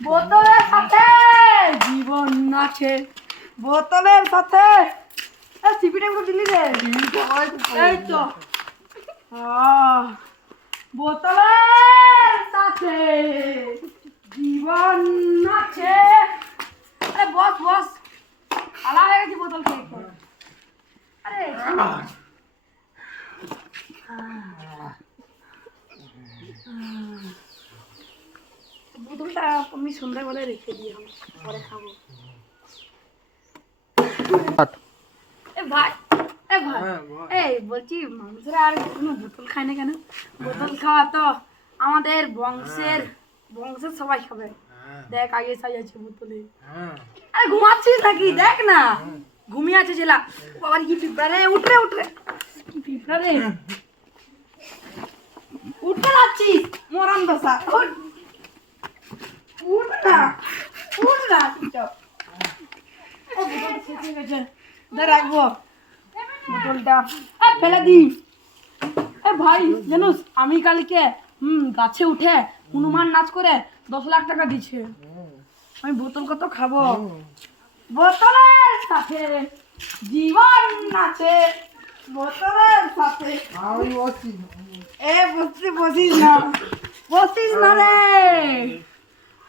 বোতলের সাথে! জীবন আছে। বোতলের সাথে! সিপিটা করে দিলি রে। এই তো। বোতলের সাথে জীবন আছে। বস বস। আলা হয়ে গেছি বোতল খেয়ে। আরে আমি সুন্দর রেখে পরে খাব। এ ভাই এ ভাই হ্যাঁ, এই বলছি মানুষরা আর কোনো বোতল খায় না কেন? বোতল খাওয়া তো আমাদের বংশের বংশের সবাই খাবে। দেখ আগে সাই আছে বোতলে। হ্যাঁ। আরে ঘুমাচ্ছিস নাকি? দেখ না। ঘুমিয়ে আছে ছেলা। বাবার কি পিঁপড়া রে উঠরে উঠরে কি পিঁপড়া রে উঠতে যাচ্ছিস মরণ দশা। উঠ উঠ না উঠ না চুপচাপ ও, বোতল শেষ হয়ে গেছে দে রাখব ভাই জানুস আমি কালকে হুম গাছে উঠে হনুমান নাচ করে দশ লাখ টাকা দিচ্ছে আমি বোতল কত খাব বোতলের সাথে জীবন নাচে বোতলের সাথে বসিস না বসিস না রে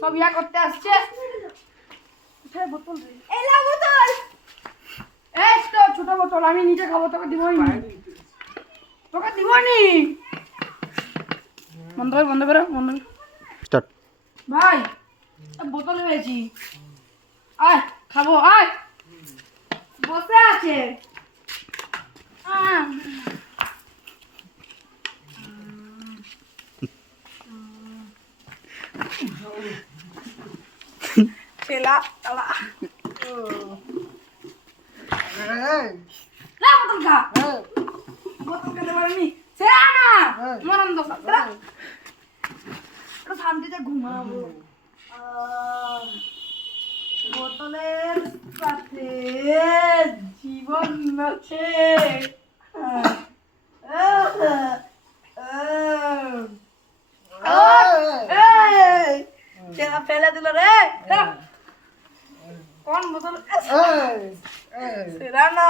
সব ইয়া করতে আসছে। কোথায় বোতল? এই লাও বোতল। এই তো ছোট বোতল আমি নিজে খাব তোকে দিবই নি। তোকে দিবই নি। বন্ধ করে বন্ধ করে বন্ধ করে। স্টার্ট ভাই বোতল পেয়েছি আয় খাব আয়। বসে আছে। আহ। ছেলা তালা না বোতল খা বোতল খেতে পারেনি সে না মরণ দোষ একটু শান্তিতে ঘুমাবো আহ, বোতলের সাথে জীবন আছে আহ, আহ, আহ। এই, ছেড়া দিল রে। কোন বোতল সেরা না।